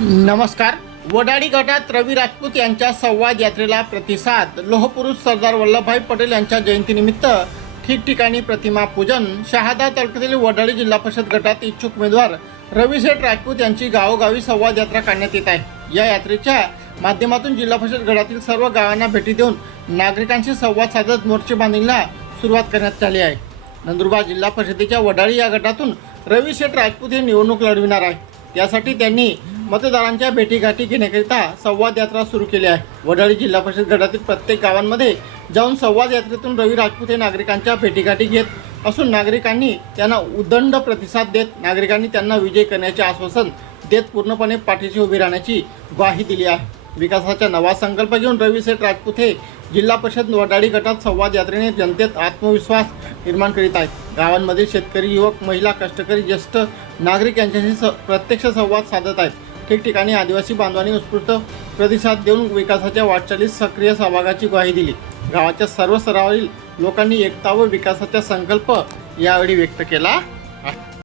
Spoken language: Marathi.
नमस्कार. वडाळी गटात रवी राजपूत यांच्या संवाद यात्रेला प्रतिसाद. लोहपुरुष सरदार वल्लभभाई पटेल यांच्या जयंतीनिमित्त ठिकठिकाणी प्रतिमा पूजन. शहादा तालुक्यातील वडाळी जिल्हा परिषद गटात इच्छुक उमेदवार रविशेठ राजपूत यांची गावोगावी संवाद यात्रा काढण्यात येत आहे. या यात्रेच्या माध्यमातून जिल्हा परिषद गटातील सर्व गावांना भेटी देऊन नागरिकांशी संवाद साधत मोर्चे बांधणीला सुरुवात करण्यात आली आहे. नंदुरबार जिल्हा परिषदेच्या वडाळी या गटातून रवी शेठ राजपूत हे निवडणूक लढविणार आहे. त्यासाठी त्यांनी मतदारांच्या भेटीगाठी घेण्याकरिता संवाद यात्रा सुरू केली आहे. वडाळी जिल्हा परिषद गटातील प्रत्येक गावांमध्ये जाऊन संवाद यात्रेतून रवी राजपूत हे नागरिकांच्या भेटीगाठी घेत असून नागरिकांनी त्यांना उदंड प्रतिसाद देत नागरिकांनी त्यांना विजय करण्याचे आश्वासन देत पूर्णपणे पाठीशी उभी राहण्याची ग्वाही दिली आहे. विकासाचा नवा संकल्प घेऊन रवी सेठ राजपूत हे जिल्हा परिषद वडाळी गटात संवाद यात्रेने जनतेत आत्मविश्वास निर्माण करीत आहेत. गावांमध्ये शेतकरी युवक महिला कष्टकरी ज्येष्ठ नागरिक यांच्याशी स प्रत्यक्ष संवाद साधत आहेत. ठिकठिकाणी आदिवासी बांधवांनी उत्स्फूर्त प्रतिसाद देऊन विकासाच्या वाटचालीत सक्रिय सहभागाची ग्वाही दिली. गावाच्या सर्व स्तरावरील लोकांनी एकता व विकासाचा संकल्प यावेळी व्यक्त केला